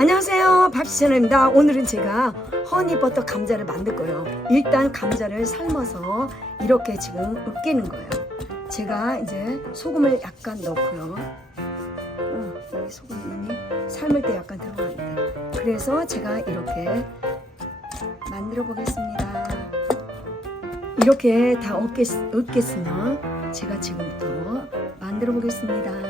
안녕하세요, 밥시천입니다. 오늘은 제가 허니버터 감자를 만들 거예요. 일단 감자를 삶아서 이렇게 지금 으깨는 거예요. 제가 이제 소금을 약간 넣고요. 여기 소금이 삶을 때 약간 들어가는데, 그래서 제가 이렇게 만들어 보겠습니다. 이렇게 다 으깼으면 제가 지금부터 만들어 보겠습니다.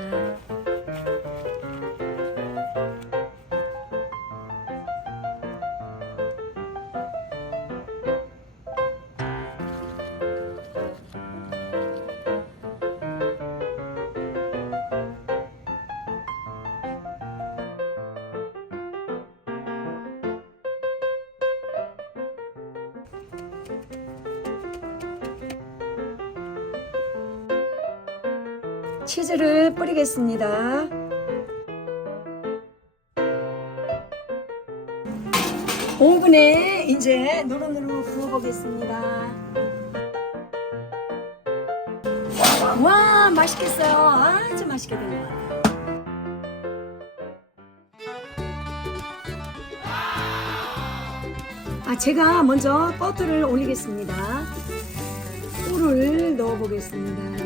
치즈를 뿌리겠습니다. 오븐에 이제 노릇노릇 구워보겠습니다. 와, 맛있겠어요. 아주 맛있게 된 것 같아요. 제가 먼저 버터를 올리겠습니다. 꿀을 넣어보겠습니다.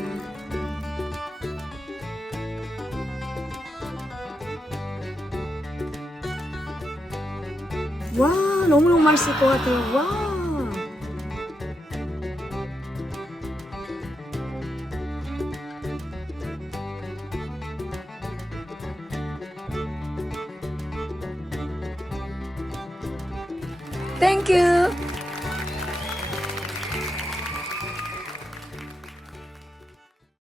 와, 너무너무 맛있을 것 같아요. 와. 땡큐.